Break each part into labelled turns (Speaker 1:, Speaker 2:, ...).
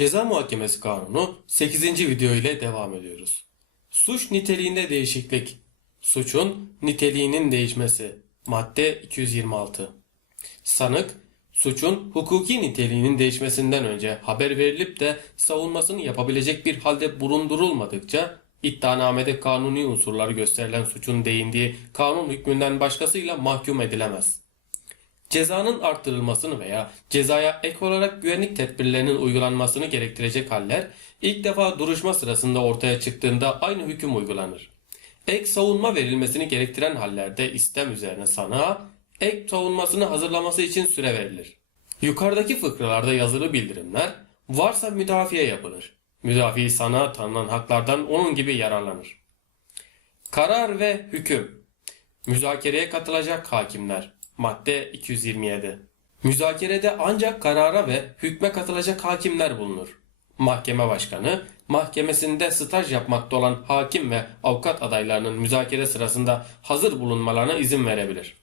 Speaker 1: Ceza Muhakemesi Kanunu 8. video ile devam ediyoruz. Suç niteliğinde değişiklik. Suçun niteliğinin değişmesi. Madde 226. Sanık, suçun hukuki niteliğinin değişmesinden önce haber verilip de savunmasını yapabilecek bir halde bulundurulmadıkça iddianamede kanuni unsurları gösterilen suçun değindiği kanun hükmünden başkasıyla mahkum edilemez. Cezanın arttırılmasını veya cezaya ek olarak güvenlik tedbirlerinin uygulanmasını gerektirecek haller ilk defa duruşma sırasında ortaya çıktığında aynı hüküm uygulanır. Ek savunma verilmesini gerektiren hallerde istem üzerine sanığa ek savunmasını hazırlaması için süre verilir. Yukarıdaki fıkralarda yazılı bildirimler varsa müdafiye yapılır. Müdafi sanığa tanınan haklardan onun gibi yararlanır. Karar ve hüküm Müzakereye katılacak hakimler. Madde 227. Müzakerede ancak karara ve hükme katılacak hakimler bulunur. Mahkeme başkanı, mahkemesinde staj yapmakta olan hakim ve avukat adaylarının müzakere sırasında hazır bulunmalarına izin verebilir.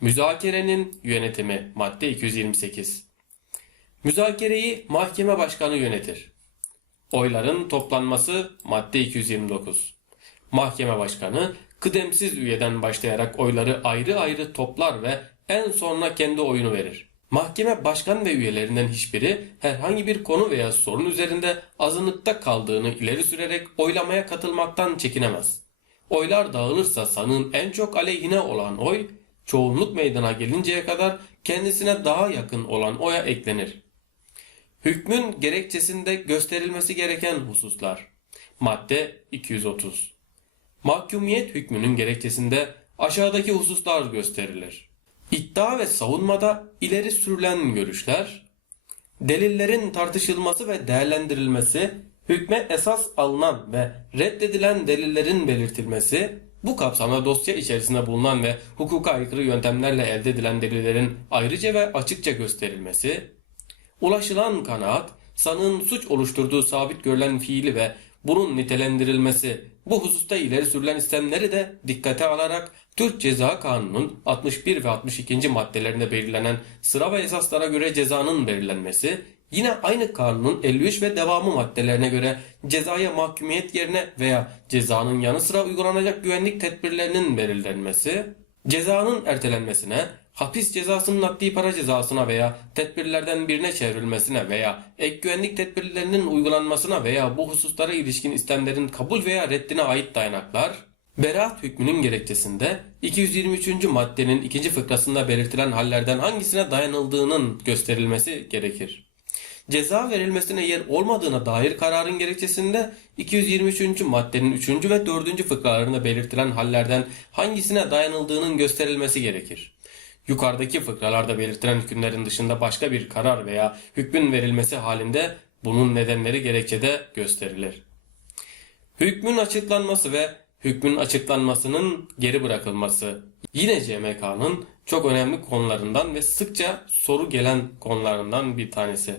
Speaker 1: Müzakerenin yönetimi madde 228. Müzakereyi mahkeme başkanı yönetir. Oyların toplanması madde 229. Mahkeme başkanı kıdemsiz üyeden başlayarak oyları ayrı ayrı toplar ve en sonuna kendi oyunu verir. Mahkeme başkan ve üyelerinden hiçbiri herhangi bir konu veya sorun üzerinde azınlıkta kaldığını ileri sürerek oylamaya katılmaktan çekinemez. Oylar dağılırsa sanığın en çok aleyhine olan oy çoğunluk meydana gelinceye kadar kendisine daha yakın olan oya eklenir. Hükmün gerekçesinde gösterilmesi gereken hususlar. Madde 230. Mahkumiyet hükmünün gerekçesinde aşağıdaki hususlar gösterilir. İddia ve savunmada ileri sürülen görüşler, delillerin tartışılması ve değerlendirilmesi, hükme esas alınan ve reddedilen delillerin belirtilmesi, bu kapsamda dosya içerisinde bulunan ve hukuka aykırı yöntemlerle elde edilen delillerin ayrıca ve açıkça gösterilmesi, ulaşılan kanaat, sanığın suç oluşturduğu sabit görülen fiili ve bunun nitelendirilmesi, bu hususta ileri sürülen istemleri de dikkate alarak Türk Ceza Kanunu'nun 61 ve 62. maddelerinde belirlenen sıra ve esaslara göre cezanın belirlenmesi, yine aynı kanunun 53 ve devamı maddelerine göre cezaya mahkumiyet yerine veya cezanın yanı sıra uygulanacak güvenlik tedbirlerinin belirlenmesi, cezanın ertelenmesine, hapis cezasının adli para cezasına veya tedbirlerden birine çevrilmesine veya ek güvenlik tedbirlerinin uygulanmasına veya bu hususlara ilişkin istemlerin kabul veya reddine ait dayanaklar, beraat hükmünün gerekçesinde 223. maddenin ikinci fıkrasında belirtilen hallerden hangisine dayanıldığının gösterilmesi gerekir. Ceza verilmesine yer olmadığına dair kararın gerekçesinde 223. maddenin 3. ve 4. fıkralarında belirtilen hallerden hangisine dayanıldığının gösterilmesi gerekir. Yukarıdaki fıkralarda belirtilen hükümlerin dışında başka bir karar veya hükmün verilmesi halinde bunun nedenleri gerekçede gösterilir. Hükmün açıklanması ve hükmün açıklanmasının geri bırakılması yine CMK'nın çok önemli konularından ve sıkça soru gelen konularından bir tanesi.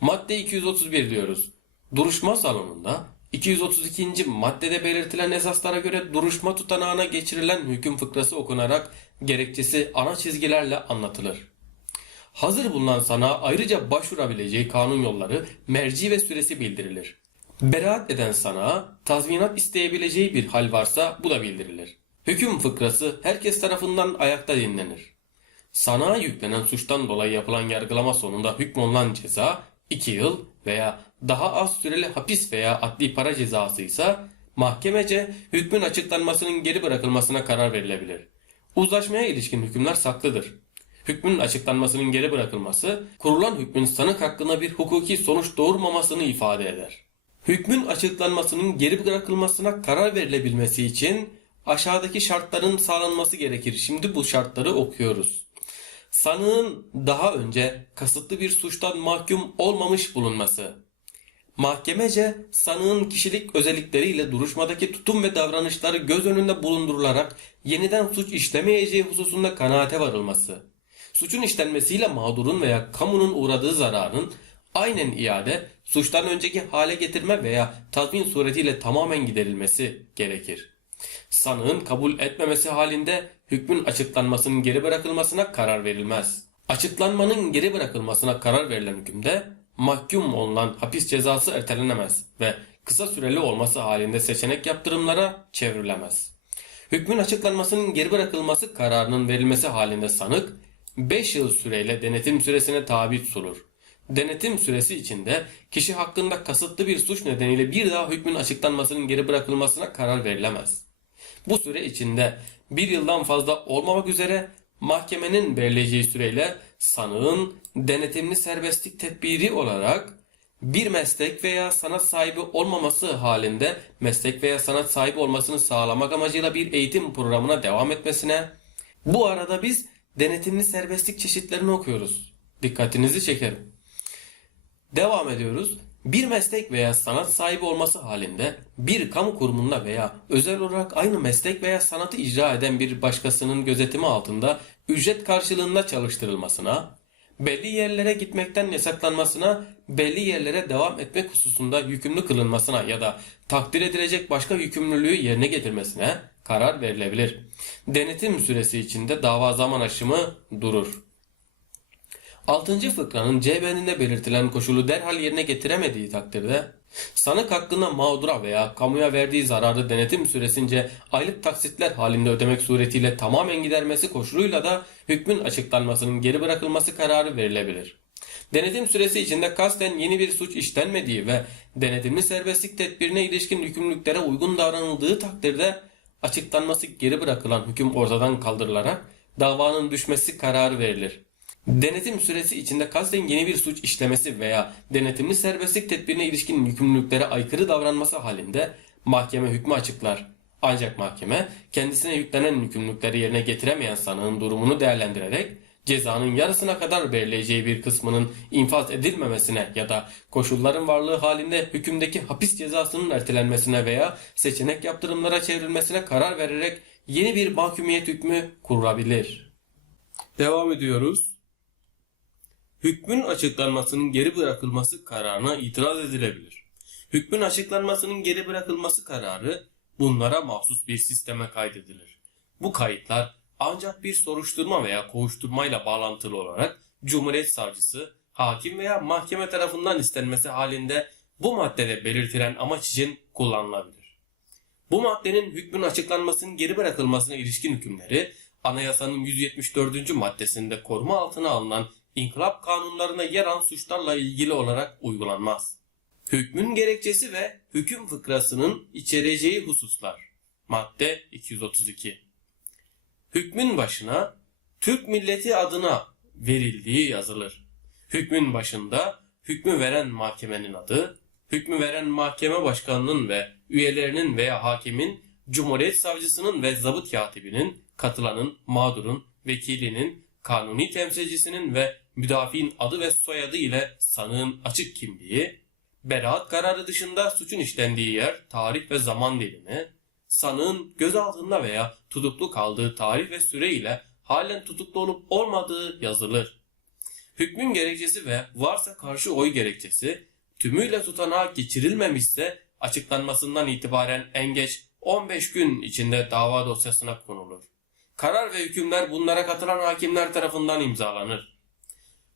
Speaker 1: Madde 231 diyoruz. Duruşma salonunda 232. maddede belirtilen esaslara göre duruşma tutanağına geçirilen hüküm fıkrası okunarak gerekçesi ana çizgilerle anlatılır. Hazır bulunan sana ayrıca başvurabileceği kanun yolları, merci ve süresi bildirilir. Beraat eden sana tazminat isteyebileceği bir hal varsa bu da bildirilir. Hüküm fıkrası herkes tarafından ayakta dinlenir. Sana yüklenen suçtan dolayı yapılan yargılama sonunda hükmolunan ceza 2 yıl veya daha az süreli hapis veya adli para cezası ise mahkemece hükmün açıklanmasının geri bırakılmasına karar verilebilir. Uzlaşmaya ilişkin hükümler saklıdır. Hükmün açıklanmasının geri bırakılması, kurulan hükmün sanık hakkında bir hukuki sonuç doğurmamasını ifade eder. Hükmün açıklanmasının geri bırakılmasına karar verilebilmesi için aşağıdaki şartların sağlanması gerekir. Şimdi bu şartları okuyoruz. Sanığın daha önce kasıtlı bir suçtan mahkum olmamış bulunması. Mahkemece sanığın kişilik özellikleriyle duruşmadaki tutum ve davranışları göz önünde bulundurularak yeniden suç işlemeyeceği hususunda kanaate varılması. Suçun işlenmesiyle mağdurun veya kamunun uğradığı zararın aynen iade, suçtan önceki hale getirme veya tazmin suretiyle tamamen giderilmesi gerekir. Sanığın kabul etmemesi halinde hükmün açıklanmasının geri bırakılmasına karar verilmez. Açıklanmanın geri bırakılmasına karar verilen hükümde mahkum olunan hapis cezası ertelenemez ve kısa süreli olması halinde seçenek yaptırımlara çevrilemez. Hükmün açıklanmasının geri bırakılması kararının verilmesi halinde sanık 5 yıl süreyle denetim süresine tabi tutulur. Denetim süresi içinde kişi hakkında kasıtlı bir suç nedeniyle bir daha hükmün açıklanmasının geri bırakılmasına karar verilemez. Bu süre içinde bir yıldan fazla olmamak üzere mahkemenin belirleyeceği süreyle sanığın denetimli serbestlik tedbiri olarak bir meslek veya sanat sahibi olmaması halinde meslek veya sanat sahibi olmasını sağlamak amacıyla bir eğitim programına devam etmesine bu arada biz denetimli serbestlik çeşitlerini okuyoruz. Dikkatinizi çekerim. Devam ediyoruz. Bir meslek veya sanat sahibi olması halinde bir kamu kurumunda veya özel olarak aynı meslek veya sanatı icra eden bir başkasının gözetimi altında ücret karşılığında çalıştırılmasına, belli yerlere gitmekten yasaklanmasına, belli yerlere devam etmek hususunda yükümlü kılınmasına ya da takdir edilecek başka yükümlülüğü yerine getirmesine karar verilebilir. Denetim süresi içinde dava zaman aşımı durur. 6. fıkranın C bendinde belirtilen koşulu derhal yerine getiremediği takdirde sanık hakkında mağdura veya kamuya verdiği zararı denetim süresince aylık taksitler halinde ödemek suretiyle tamamen gidermesi koşuluyla da hükmün açıklanmasının geri bırakılması kararı verilebilir. Denetim süresi içinde kasten yeni bir suç işlenmediği ve denetimli serbestlik tedbirine ilişkin yükümlülüklere uygun davranıldığı takdirde açıklanması geri bırakılan hüküm ortadan kaldırılarak davanın düşmesi kararı verilir. Denetim süresi içinde kasten yeni bir suç işlemesi veya denetimli serbestlik tedbirine ilişkin yükümlülüklere aykırı davranması halinde mahkeme hükmü açıklar. Ancak mahkeme kendisine yüklenen yükümlülükleri yerine getiremeyen sanığın durumunu değerlendirerek cezanın yarısına kadar belirleyeceği bir kısmının infaz edilmemesine ya da koşulların varlığı halinde hükümdeki hapis cezasının ertelenmesine veya seçenek yaptırımlara çevrilmesine karar vererek yeni bir mahkumiyet hükmü kurabilir. Devam ediyoruz. Hükmün açıklanmasının geri bırakılması kararına itiraz edilebilir. Hükmün açıklanmasının geri bırakılması kararı bunlara mahsus bir sisteme kaydedilir. Bu kayıtlar ancak bir soruşturma veya kovuşturmayla bağlantılı olarak Cumhuriyet Savcısı, hakim veya mahkeme tarafından istenmesi halinde bu maddede belirtilen amaç için kullanılabilir. Bu maddenin hükmün açıklanmasının geri bırakılmasına ilişkin hükümleri anayasanın 174. maddesinde koruma altına alınan inkılap kanunlarına yer alan suçlarla ilgili olarak uygulanmaz. Hükmün gerekçesi ve hüküm fıkrasının içereceği hususlar. Madde 232. Hükmün başına Türk milleti adına verildiği yazılır. Hükmün başında hükmü veren mahkemenin adı, hükmü veren mahkeme başkanının ve üyelerinin veya hakimin, Cumhuriyet Savcısının ve zabıt katibinin, katılanın, mağdurun, vekilinin, kanuni temsilcisinin ve müdafiin adı ve soyadı ile sanığın açık kimliği, beraat kararı dışında suçun işlendiği yer, tarih ve zaman dilimi, sanığın gözaltında veya tutuklu kaldığı tarih ve süre ile halen tutuklu olup olmadığı yazılır. Hükmün gerekçesi ve varsa karşı oy gerekçesi tümüyle tutanağa geçirilmemişse açıklanmasından itibaren en geç 15 gün içinde dava dosyasına konulur. Karar ve hükümler bunlara katılan hakimler tarafından imzalanır.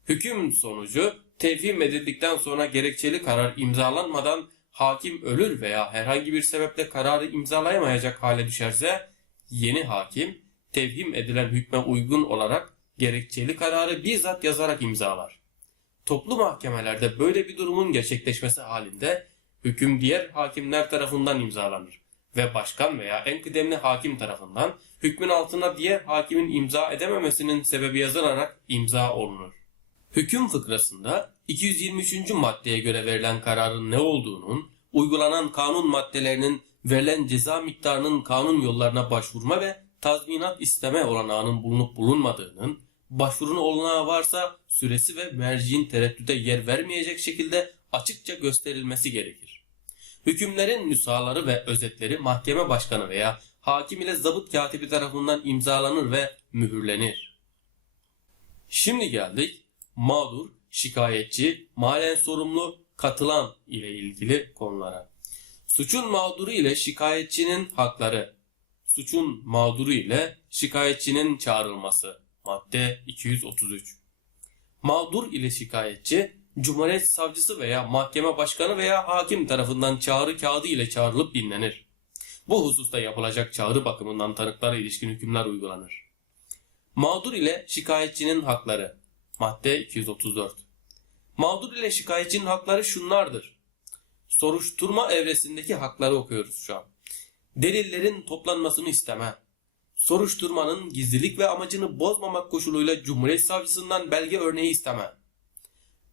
Speaker 1: Hüküm sonucu tevhim edildikten sonra gerekçeli karar imzalanmadan hakim ölür veya herhangi bir sebeple kararı imzalayamayacak hale düşerse yeni hakim tevhim edilen hükme uygun olarak gerekçeli kararı bizzat yazarak imzalar. Toplu mahkemelerde böyle bir durumun gerçekleşmesi halinde hüküm diğer hakimler tarafından imzalanır ve başkan veya en kıdemli hakim tarafından hükmün altına diğer hakimin imza edememesinin sebebi yazılarak imza olunur. Hüküm fıkrasında 223. maddeye göre verilen kararın ne olduğunun, uygulanan kanun maddelerinin verilen ceza miktarının kanun yollarına başvurma ve tazminat isteme olanağının bulunup bulunmadığının, başvurun olanağı varsa süresi ve merciin tereddüde yer vermeyecek şekilde açıkça gösterilmesi gerekir. Hükümlerin nüshaları ve özetleri mahkeme başkanı veya hakim ile zabıt katibi tarafından imzalanır ve mühürlenir. Şimdi geldik mağdur, şikayetçi, malen sorumlu, katılan ile ilgili konulara. Suçun mağduru ile şikayetçinin hakları. Suçun mağduru ile şikayetçinin çağrılması. Madde 233. Mağdur ile şikayetçi Cumhuriyet savcısı veya mahkeme başkanı veya hakim tarafından çağrı kağıdı ile çağrılıp dinlenir. Bu hususta yapılacak çağrı bakımından tanıklara ilişkin hükümler uygulanır. Mağdur ile şikayetçinin hakları Madde 234 Mağdur ile şikayetçinin hakları şunlardır. Soruşturma evresindeki hakları okuyoruz şu an. Delillerin toplanmasını isteme. Soruşturmanın gizlilik ve amacını bozmamak koşuluyla Cumhuriyet Savcısından belge örneği isteme.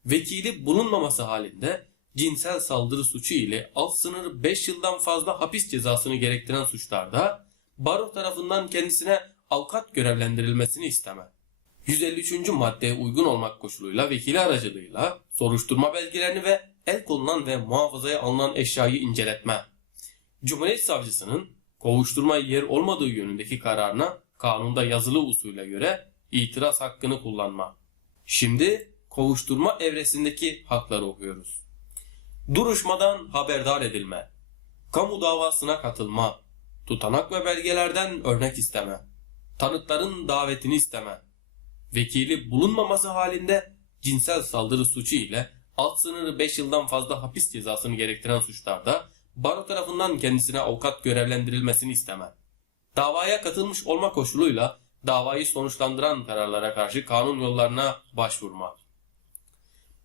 Speaker 1: Vekili bulunmaması halinde cinsel saldırı suçu ile alt sınırı 5 yıldan fazla hapis cezasını gerektiren suçlarda baro tarafından kendisine avukat görevlendirilmesini isteme. 153. maddeye uygun olmak koşuluyla vekili aracılığıyla soruşturma belgelerini ve el konulan ve muhafazaya alınan eşyayı inceletme. Cumhuriyet Savcısının kovuşturma yer olmadığı yönündeki kararına kanunda yazılı usule göre itiraz hakkını kullanma. Şimdi kovuşturma evresindeki hakları okuyoruz. Duruşmadan haberdar edilme, kamu davasına katılma, tutanak ve belgelerden örnek isteme, tanıkların davetini isteme, vekili bulunmaması halinde cinsel saldırı suçu ile alt sınırı 5 yıldan fazla hapis cezasını gerektiren suçlarda baro tarafından kendisine avukat görevlendirilmesini isteme. Davaya katılmış olma koşuluyla davayı sonuçlandıran kararlara karşı kanun yollarına başvurma.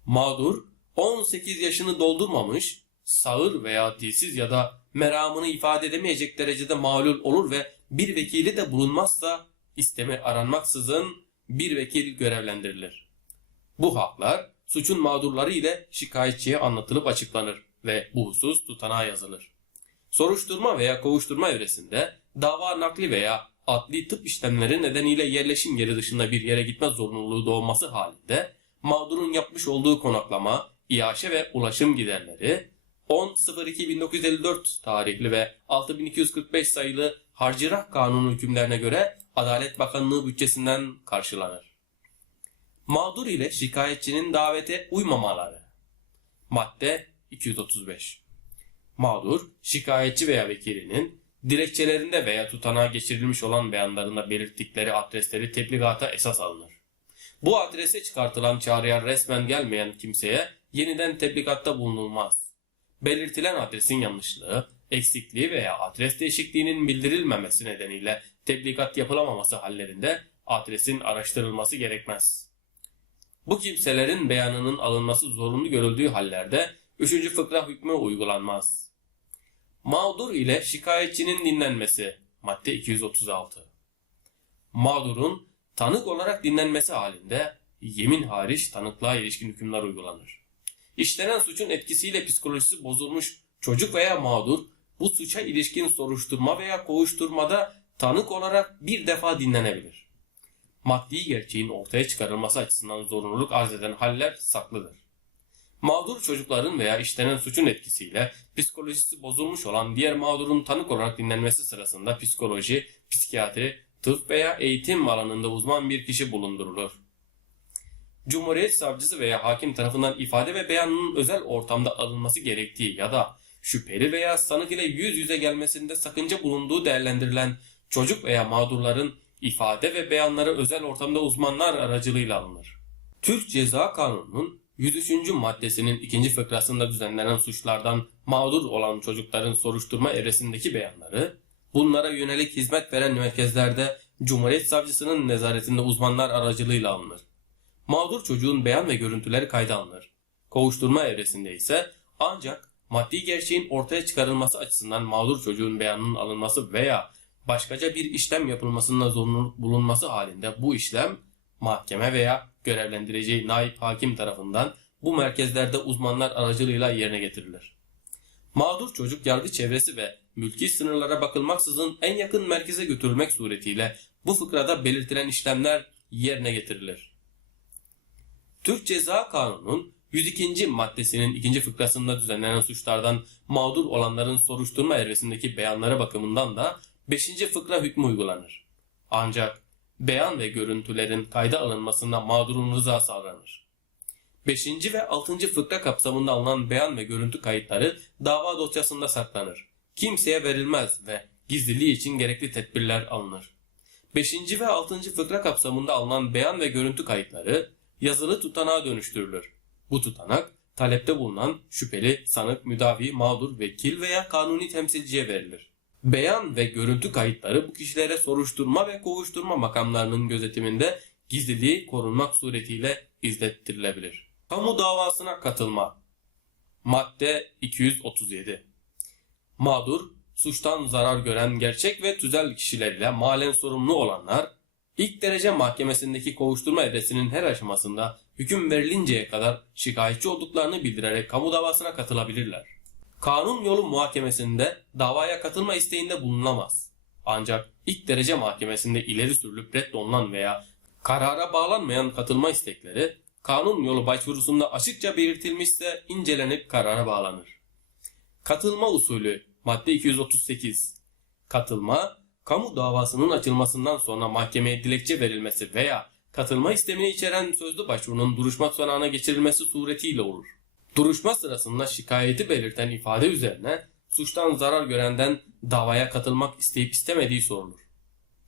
Speaker 1: Mağdur 18 yaşını doldurmamış, sağır veya dilsiz ya da meramını ifade edemeyecek derecede mağlul olur ve bir vekili de bulunmazsa istemi aranmaksızın bir vekil görevlendirilir. Bu haklar suçun mağdurları ile şikayetçiye anlatılıp açıklanır ve bu husus tutanağa yazılır. Soruşturma veya kovuşturma evresinde dava nakli veya adli tıp işlemleri nedeniyle yerleşim yeri dışında bir yere gitme zorunluluğu doğması halinde mağdurun yapmış olduğu konaklama, iaşe ve ulaşım giderleri 10.02.1954 tarihli ve 6245 sayılı Harcırah Kanunu hükümlerine göre Adalet Bakanlığı bütçesinden karşılanır. Mağdur ile şikayetçinin davete uymamaları. Madde 235. Mağdur, şikayetçi veya vekilinin dilekçelerinde veya tutanağa geçirilmiş olan beyanlarında belirttikleri adresleri tebligata esas alınır. Bu adrese çıkartılan çağrıya resmen gelmeyen kimseye yeniden tebligatta bulunulmaz. Belirtilen adresin yanlışlığı, eksikliği veya adres değişikliğinin bildirilmemesi nedeniyle tebligat yapılamaması hallerinde adresin araştırılması gerekmez. Bu kimselerin beyanının alınması zorunlu görüldüğü hallerde 3. fıkra hükmü uygulanmaz. Mağdur ile şikayetçinin dinlenmesi madde 236. Mağdurun tanık olarak dinlenmesi halinde yemin hariç tanıklığa ilişkin hükümler uygulanır. İşlenen suçun etkisiyle psikolojisi bozulmuş çocuk veya mağdur bu suça ilişkin soruşturma veya kovuşturmada tanık olarak bir defa dinlenebilir. Maddi gerçeğin ortaya çıkarılması açısından zorunluluk arz eden haller saklıdır. Mağdur çocukların veya işlenen suçun etkisiyle psikolojisi bozulmuş olan diğer mağdurun tanık olarak dinlenmesi sırasında psikoloji, psikiyatri, tıp veya eğitim alanında uzman bir kişi bulundurulur. Cumhuriyet savcısı veya hakim tarafından ifade ve beyanının özel ortamda alınması gerektiği ya da şüpheli veya sanık ile yüz yüze gelmesinde sakınca bulunduğu değerlendirilen çocuk veya mağdurların ifade ve beyanları özel ortamda uzmanlar aracılığıyla alınır. Türk Ceza Kanunu'nun 103. maddesinin ikinci fıkrasında düzenlenen suçlardan mağdur olan çocukların soruşturma evresindeki beyanları, bunlara yönelik hizmet veren merkezlerde Cumhuriyet Savcısının nezaretinde uzmanlar aracılığıyla alınır. Mağdur çocuğun beyan ve görüntüleri kayda alınır. Kovuşturma evresinde ise ancak maddi gerçeğin ortaya çıkarılması açısından mağdur çocuğun beyanının alınması veya başkaca bir işlem yapılmasında zorunluluk bulunması halinde bu işlem mahkeme veya görevlendireceği naip hakim tarafından bu merkezlerde uzmanlar aracılığıyla yerine getirilir. Mağdur çocuk yargı çevresi ve mülki sınırlara bakılmaksızın en yakın merkeze götürülmek suretiyle bu fıkrada belirtilen işlemler yerine getirilir. Türk Ceza Kanunu'nun 102. maddesinin ikinci fıkrasında düzenlenen suçlardan mağdur olanların soruşturma evresindeki beyanlara bakımından da 5. fıkra hükmü uygulanır. Ancak beyan ve görüntülerin kayda alınmasında mağdurun rızası aranır. 5. ve 6. fıkra kapsamında alınan beyan ve görüntü kayıtları dava dosyasında saklanır. Kimseye verilmez ve gizliliği için gerekli tedbirler alınır. 5. ve 6. fıkra kapsamında alınan beyan ve görüntü kayıtları yazılı tutanağa dönüştürülür. Bu tutanak talepte bulunan şüpheli, sanık, müdavi, mağdur, vekil veya kanuni temsilciye verilir. Beyan ve görüntü kayıtları bu kişilere soruşturma ve kovuşturma makamlarının gözetiminde gizliliği korunmak suretiyle izlettirilebilir. Kamu davasına katılma Madde 237 Mağdur, suçtan zarar gören gerçek ve tüzel kişiler ile malen sorumlu olanlar, ilk derece mahkemesindeki kovuşturma evresinin her aşamasında hüküm verilinceye kadar şikayetçi olduklarını bildirerek kamu davasına katılabilirler. Kanun yolu muhakemesinde davaya katılma isteğinde bulunamaz. Ancak ilk derece mahkemesinde ileri sürülüp reddolunan veya karara bağlanmayan katılma istekleri kanun yolu başvurusunda açıkça belirtilmişse incelenip karara bağlanır. Katılma usulü madde 238. Katılma, kamu davasının açılmasından sonra mahkemeye dilekçe verilmesi veya katılma istemini içeren sözlü başvurunun duruşma tutanağına geçirilmesi suretiyle olur. Duruşma sırasında şikayeti belirten ifade üzerine suçtan zarar görenden davaya katılmak isteyip istemediği sorulur.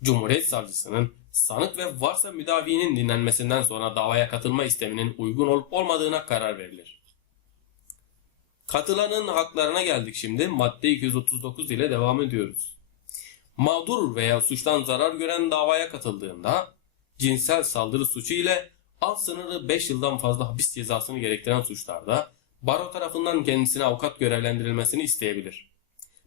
Speaker 1: Cumhuriyet Savcısının sanık ve varsa müdavinin dinlenmesinden sonra davaya katılma isteminin uygun olup olmadığına karar verilir. Katılanın haklarına geldik şimdi. Madde 239 ile devam ediyoruz. Mağdur veya suçtan zarar gören davaya katıldığında cinsel saldırı suçu ile alt sınırı 5 yıldan fazla hapis cezasını gerektiren suçlarda baro tarafından kendisine avukat görevlendirilmesini isteyebilir.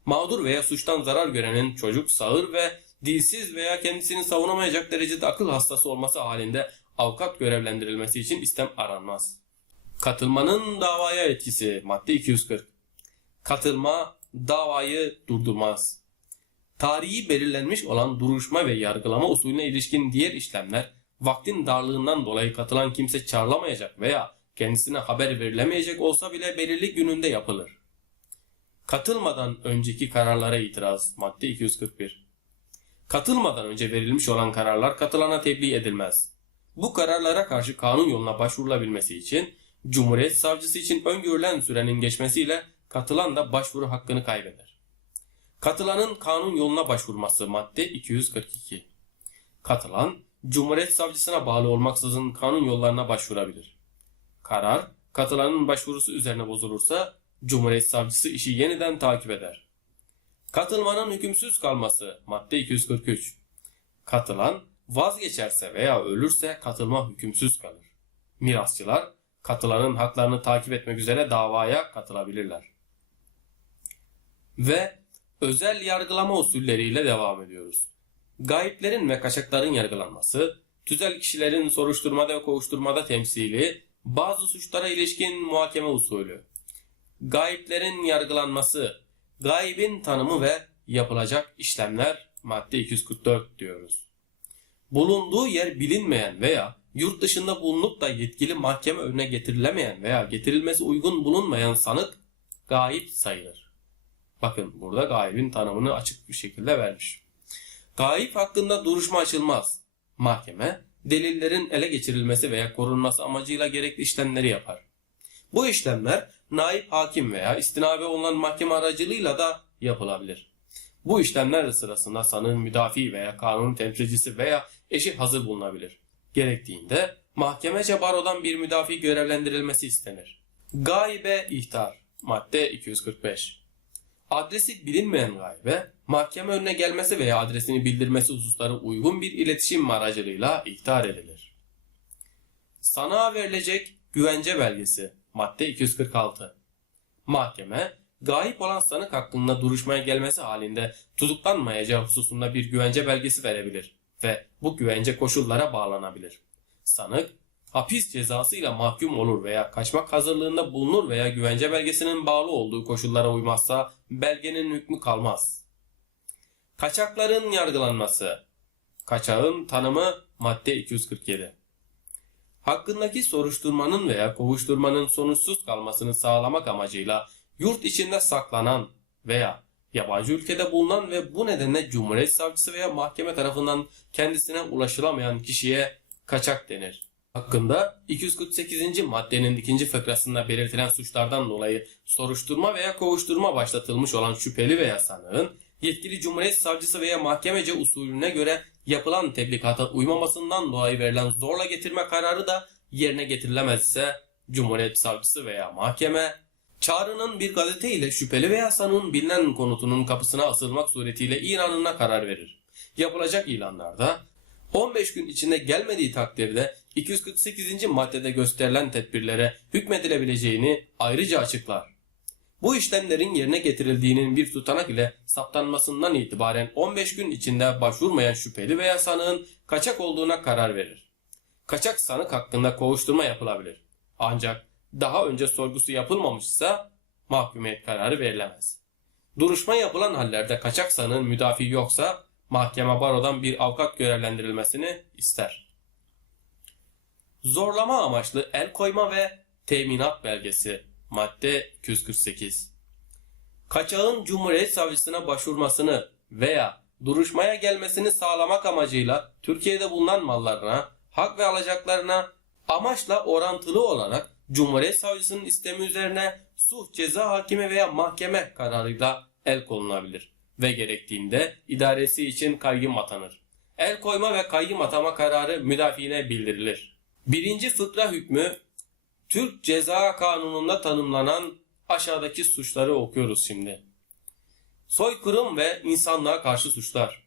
Speaker 1: Mağdur veya suçtan zarar görenin çocuk, sağır ve dilsiz veya kendisini savunamayacak derecede akıl hastası olması halinde avukat görevlendirilmesi için istem aranmaz. Katılmanın davaya etkisi madde 240. Katılma davayı durdurmaz. Tarihi belirlenmiş olan duruşma ve yargılama usulüne ilişkin diğer işlemler vaktin darlığından dolayı katılan kimse çağrılamayacak veya kendisine haber verilemeyecek olsa bile belirli gününde yapılır. Katılmadan önceki kararlara itiraz madde 241. Katılmadan önce verilmiş olan kararlar katılana tebliğ edilmez. Bu kararlara karşı kanun yoluna başvurulabilmesi için Cumhuriyet Savcısı için öngörülen sürenin geçmesiyle katılan da başvuru hakkını kaybeder. Katılanın kanun yoluna başvurması madde 242. Katılan, Cumhuriyet Savcısına bağlı olmaksızın kanun yollarına başvurabilir. Karar, katılanın başvurusu üzerine bozulursa Cumhuriyet Savcısı işi yeniden takip eder. Katılmanın hükümsüz kalması madde 243. Katılan vazgeçerse veya ölürse katılma hükümsüz kalır. Mirasçılar katılanın haklarını takip etmek üzere davaya katılabilirler. Ve özel yargılama usulleriyle devam ediyoruz. Gayiplerin ve kaçakların yargılanması, tüzel kişilerin soruşturmada ve kovuşturmada temsili, bazı suçlara ilişkin muhakeme usulü. Gayiplerin yargılanması, gaibin tanımı ve yapılacak işlemler madde 244 diyoruz. Bulunduğu yer bilinmeyen veya yurt dışında bulunup da yetkili mahkeme önüne getirilemeyen veya getirilmesi uygun bulunmayan sanık gaip sayılır. Bakın burada gaibin tanımını açık bir şekilde vermiş. Gaip hakkında duruşma açılmaz. Mahkeme delillerin ele geçirilmesi veya korunması amacıyla gerekli işlemleri yapar. Bu işlemler naip hakim veya istinabe olunan mahkeme aracılığıyla da yapılabilir. Bu işlemler sırasında sanığın müdafi veya kanun temsilcisi veya eşi hazır bulunabilir. Gerektiğinde mahkemece barodan bir müdafi görevlendirilmesi istenir. Gaybe ihtar madde 245 Adresi bilinmeyen gaybe mahkeme önüne gelmesi veya adresini bildirmesi hususları uygun bir iletişim aracılığıyla ihtar edilir. Sana verilecek güvence belgesi madde 246 Mahkeme gayip olan sanık hakkında duruşmaya gelmesi halinde tutuklanmayacağı hususunda bir güvence belgesi verebilir ve bu güvence koşullara bağlanabilir. Sanık hapis cezasıyla mahkum olur veya kaçmak hazırlığında bulunur veya güvence belgesinin bağlı olduğu koşullara uymazsa belgenin hükmü kalmaz. Kaçakların yargılanması Kaçağın tanımı madde 247 Hakkındaki soruşturmanın veya kovuşturmanın sonuçsuz kalmasını sağlamak amacıyla yurt içinde saklanan veya yabancı ülkede bulunan ve bu nedenle Cumhuriyet Savcısı veya mahkeme tarafından kendisine ulaşılamayan kişiye kaçak denir. Hakkında 248. maddenin ikinci fıkrasında belirtilen suçlardan dolayı soruşturma veya kovuşturma başlatılmış olan şüpheli veya sanığın yetkili Cumhuriyet Savcısı veya mahkemece usulüne göre yapılan teblikata uymamasından dolayı verilen zorla getirme kararı da yerine getirilemezse Cumhuriyet Savcısı veya mahkeme, çağrının bir gazete ile şüpheli veya sanığın bilinen konutunun kapısına asılmak suretiyle ilanına karar verir. Yapılacak ilanlarda 15 gün içinde gelmediği takdirde 248. maddede gösterilen tedbirlere hükmedilebileceğini ayrıca açıklar. Bu işlemlerin yerine getirildiğinin bir tutanak ile saptanmasından itibaren 15 gün içinde başvurmayan şüpheli veya sanığın kaçak olduğuna karar verir. Kaçak sanık hakkında kovuşturma yapılabilir. Ancak daha önce sorgusu yapılmamışsa mahkumiyet kararı verilemez. Duruşma yapılan hallerde kaçak sanığın müdafi yoksa mahkeme barodan bir avukat görevlendirilmesini ister. Zorlama amaçlı el koyma ve teminat belgesi madde 248. Kaçağın Cumhuriyet Savcısına başvurmasını veya duruşmaya gelmesini sağlamak amacıyla Türkiye'de bulunan mallarına, hak ve alacaklarına amaçla orantılı olarak Cumhuriyet Savcısının istemi üzerine suh ceza hakimi veya mahkeme kararıyla el konulabilir ve gerektiğinde idaresi için kayyım atanır. El koyma ve kayyım atama kararı müdafiine bildirilir. Birinci fıkra hükmü Türk Ceza Kanunu'nda tanımlanan aşağıdaki suçları okuyoruz şimdi. Soykırım ve insanlığa karşı suçlar.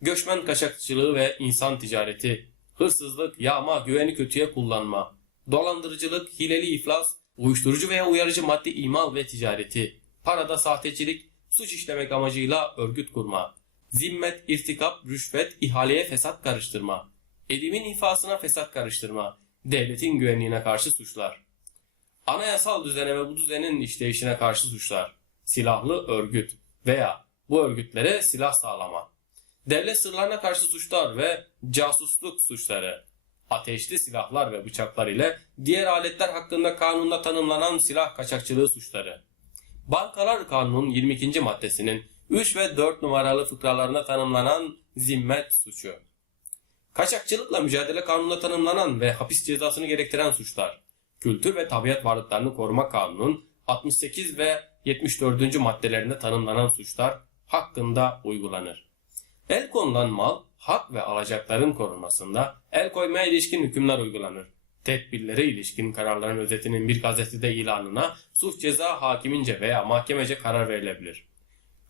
Speaker 1: Göçmen kaçakçılığı ve insan ticareti. Hırsızlık, yağma, güveni kötüye kullanma. Dolandırıcılık, hileli iflas, uyuşturucu veya uyarıcı madde imal ve ticareti. Parada sahtecilik, suç işlemek amacıyla örgüt kurma. Zimmet, irtikap, rüşvet, ihaleye fesat karıştırma. Edimin infasına fesat karıştırma. Devletin güvenliğine karşı suçlar. Anayasal düzene ve bu düzenin işleyişine karşı suçlar. Silahlı örgüt veya bu örgütlere silah sağlama. Devlet sırlarına karşı suçlar ve casusluk suçları. Ateşli silahlar ve bıçaklar ile diğer aletler hakkında kanunda tanımlanan silah kaçakçılığı suçları. Bankalar Kanunu'nun 22. maddesinin 3 ve 4 numaralı fıkralarına tanımlanan zimmet suçu. Kaçakçılıkla mücadele kanununda tanımlanan ve hapis cezasını gerektiren suçlar. Kültür ve Tabiat Varlıklarını Koruma Kanunu'nun 68 ve 74. maddelerinde tanımlanan suçlar hakkında uygulanır. El konulan mal, hak ve alacakların korunmasında el koymaya ilişkin hükümler uygulanır. Tedbirlere ilişkin kararların özetinin bir gazetede ilanına suç ceza hakimince veya mahkemece karar verilebilir.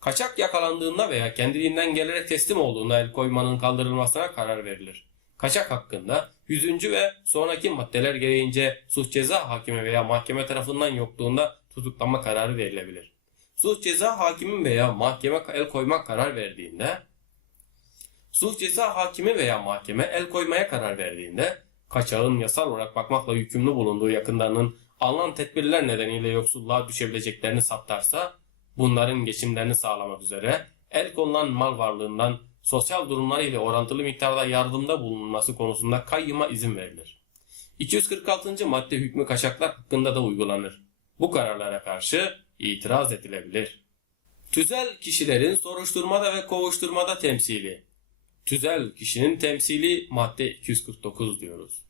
Speaker 1: Kaçak yakalandığında veya kendiliğinden gelerek teslim olduğunda el koymanın kaldırılmasına karar verilir. Kaçak hakkında 100. ve sonraki maddeler gereğince suç ceza hakimi veya mahkeme tarafından yokluğunda tutuklama kararı verilebilir. Suç ceza hakimin veya mahkeme el koymak karar verdiğinde Suç ceza hakimi veya mahkeme el koymaya karar verdiğinde kaçağın yasal olarak bakmakla yükümlü bulunduğu yakınlarının alınan tedbirler nedeniyle yoksulluğa düşebileceklerini saptarsa bunların geçimlerini sağlamak üzere el konulan mal varlığından sosyal durumları ile orantılı miktarda yardımda bulunması konusunda kayyıma izin verilir. 246. madde hükmü kaçaklar hakkında da uygulanır. Bu kararlara karşı itiraz edilebilir. Tüzel kişilerin soruşturmada ve kovuşturmada temsili. Tüzel kişinin temsili madde 249 diyoruz.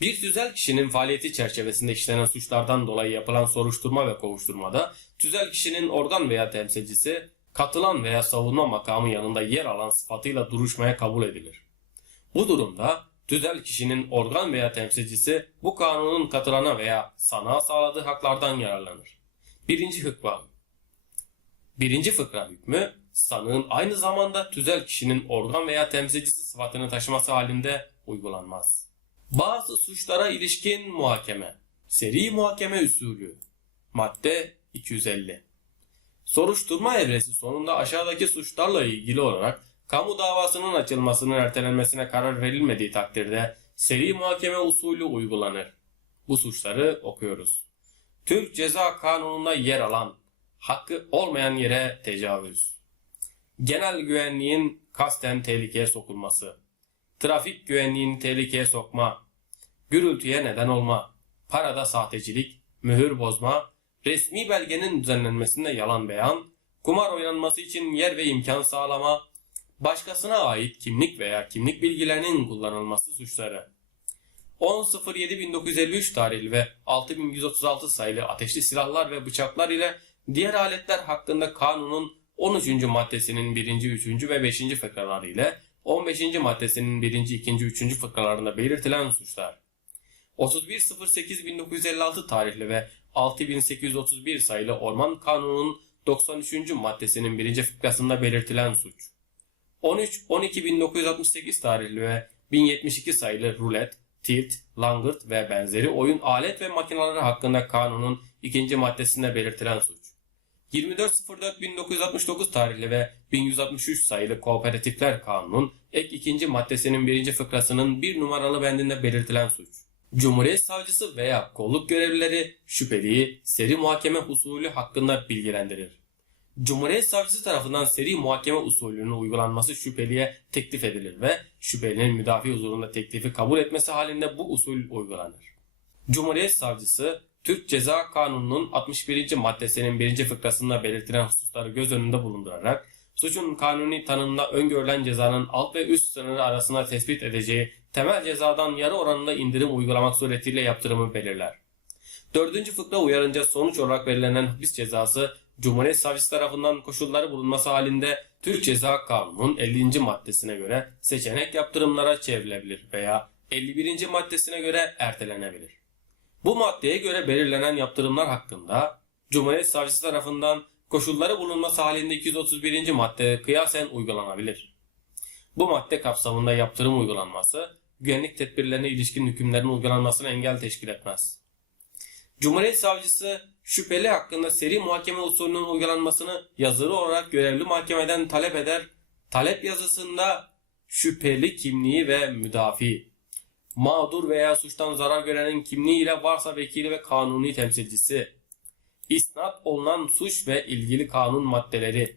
Speaker 1: Bir tüzel kişinin faaliyeti çerçevesinde işlenen suçlardan dolayı yapılan soruşturma ve kovuşturmada tüzel kişinin organ veya temsilcisi katılan veya savunma makamı yanında yer alan sıfatıyla duruşmaya kabul edilir. Bu durumda tüzel kişinin organ veya temsilcisi bu kanunun katılana veya sanığa sağladığı haklardan yararlanır. Birinci fıkra Birinci fıkra hükmü sanığın aynı zamanda tüzel kişinin organ veya temsilcisi sıfatını taşıması halinde uygulanmaz. Bazı suçlara ilişkin muhakeme. Seri muhakeme usulü. Madde 250. Soruşturma evresi sonunda aşağıdaki suçlarla ilgili olarak kamu davasının açılmasının ertelenmesine karar verilmediği takdirde seri muhakeme usulü uygulanır. Bu suçları okuyoruz. Türk Ceza Kanunu'nda yer alan hakkı olmayan yere tecavüz. Genel güvenliğin kasten tehlikeye sokulması. Trafik güvenliğini tehlikeye sokma. Gürültüye neden olma. Parada sahtecilik, mühür bozma, resmi belgenin düzenlenmesinde yalan beyan, kumar oynanması için yer ve imkan sağlama, başkasına ait kimlik veya kimlik bilgilerinin kullanılması suçları. 10.07.1953 tarihli ve 6136 sayılı ateşli silahlar ve bıçaklar ile diğer aletler hakkında kanunun 13. maddesinin 1. 3. ve 5. fıkraları ile 15. maddesinin 1. 2. 3. fıkralarında belirtilen suçlar. 31.08.1956 tarihli ve 6831 sayılı Orman Kanunu'nun 93. maddesinin birinci fıkrasında belirtilen suç. 13-12.1968 tarihli ve 1072 sayılı rulet, tilt, langırt ve benzeri oyun alet ve makineleri hakkında kanunun ikinci maddesinde belirtilen suç. 24.04.1969 tarihli ve 1163 sayılı Kooperatifler Kanunun ek ikinci maddesinin birinci fıkrasının bir numaralı bendinde belirtilen suç. Cumhuriyet Savcısı veya kolluk görevlileri şüpheliyi seri muhakeme usulü hakkında bilgilendirir. Cumhuriyet Savcısı tarafından seri muhakeme usulünün uygulanması şüpheliye teklif edilir ve şüphelinin müdafi huzurunda teklifi kabul etmesi halinde bu usul uygulanır. Cumhuriyet Savcısı Türk Ceza Kanunu'nun 61. maddesinin 1. fıkrasında belirtilen hususları göz önünde bulundurarak suçun kanuni tanımında öngörülen cezanın alt ve üst sınırı arasında tespit edeceği temel cezadan yarı oranında indirim uygulamak suretiyle yaptırımı belirler. Dördüncü fıkra uyarınca sonuç olarak belirlenen hapis cezası Cumhuriyet Savcısı tarafından koşulları bulunması halinde Türk Ceza Kanunu'nun 50. maddesine göre seçenek yaptırımlara çevrilebilir veya 51. maddesine göre ertelenebilir. Bu maddeye göre belirlenen yaptırımlar hakkında Cumhuriyet Savcısı tarafından koşulları bulunması halinde 231. madde kıyasen uygulanabilir. Bu madde kapsamında yaptırım uygulanması, güvenlik tedbirlerine ilişkin hükümlerin uygulanmasına engel teşkil etmez. Cumhuriyet Savcısı şüpheli hakkında seri muhakeme usulünün uygulanmasını yazılı olarak görevli mahkemeden talep eder. Talep yazısında şüpheli kimliği ve müdafi, mağdur veya suçtan zarar görenin kimliği ile varsa vekili ve kanuni temsilcisi, isnat olunan suç ve ilgili kanun maddeleri,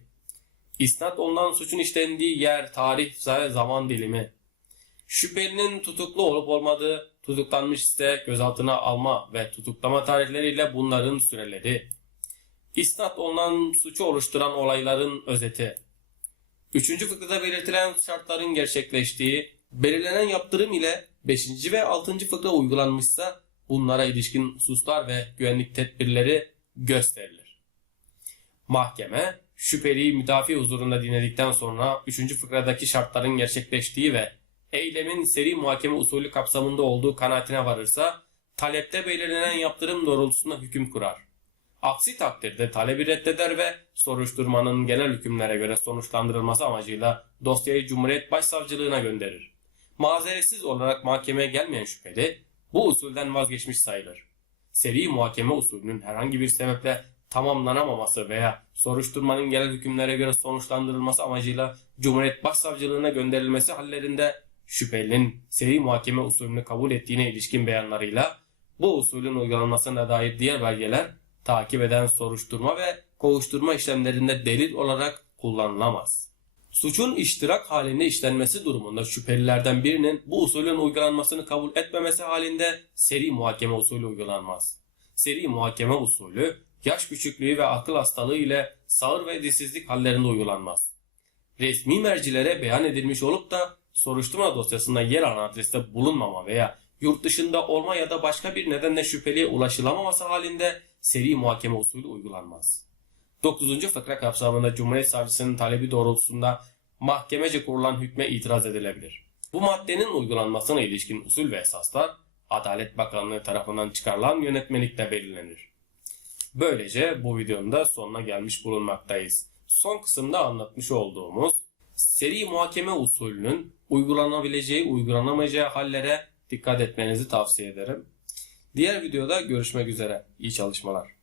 Speaker 1: isnat olunan suçun işlendiği yer, tarih ve zaman dilimi, şüphelinin tutuklu olup olmadığı, tutuklanmış ise gözaltına alma ve tutuklama tarihleriyle bunların süreleri, isnat olunan suçu oluşturan olayların özeti, Üçüncü fıkrada belirtilen şartların gerçekleştiği, belirlenen yaptırım ile 5. ve 6. fıkra uygulanmışsa bunlara ilişkin hususlar ve güvenlik tedbirleri gösterilir. Mahkeme, şüpheliyi müdafi huzurunda dinledikten sonra 3. fıkradaki şartların gerçekleştiği ve eylemin seri muhakeme usulü kapsamında olduğu kanaatine varırsa, talepte belirlenen yaptırım doğrultusunda hüküm kurar. Aksi takdirde talebi reddeder ve soruşturmanın genel hükümlere göre sonuçlandırılması amacıyla dosyayı Cumhuriyet Başsavcılığına gönderir. Mazeretsiz olarak mahkemeye gelmeyen şüpheli bu usulden vazgeçmiş sayılır. Seri muhakeme usulünün herhangi bir sebeple tamamlanamaması veya soruşturmanın genel hükümlere göre sonuçlandırılması amacıyla Cumhuriyet Başsavcılığına gönderilmesi hallerinde şüphelinin seri muhakeme usulünü kabul ettiğine ilişkin beyanlarıyla bu usulün uygulanmasına dair diğer belgeler takip eden soruşturma ve kovuşturma işlemlerinde delil olarak kullanılamaz. Suçun iştirak halinde işlenmesi durumunda şüphelilerden birinin bu usulün uygulanmasını kabul etmemesi halinde seri muhakeme usulü uygulanmaz. Seri muhakeme usulü yaş küçüklüğü ve akıl hastalığı ile sağır ve dişsizlik hallerinde uygulanmaz. Resmi mercilere beyan edilmiş olup da soruşturma dosyasında yer alan adreste bulunmama veya yurt dışında olma ya da başka bir nedenle şüpheliye ulaşılamaması halinde seri muhakeme usulü uygulanmaz. 9. fıkra kapsamında Cumhuriyet Savcısının talebi doğrultusunda mahkemece kurulan hükme itiraz edilebilir. Bu maddenin uygulanmasına ilişkin usul ve esaslar Adalet Bakanlığı tarafından çıkarılan yönetmelikle belirlenir. Böylece bu videonun da sonuna gelmiş bulunmaktayız. Son kısımda anlatmış olduğumuz seri muhakeme usulünün uygulanabileceği, uygulanamayacağı hallere dikkat etmenizi tavsiye ederim. Diğer videoda görüşmek üzere. İyi çalışmalar.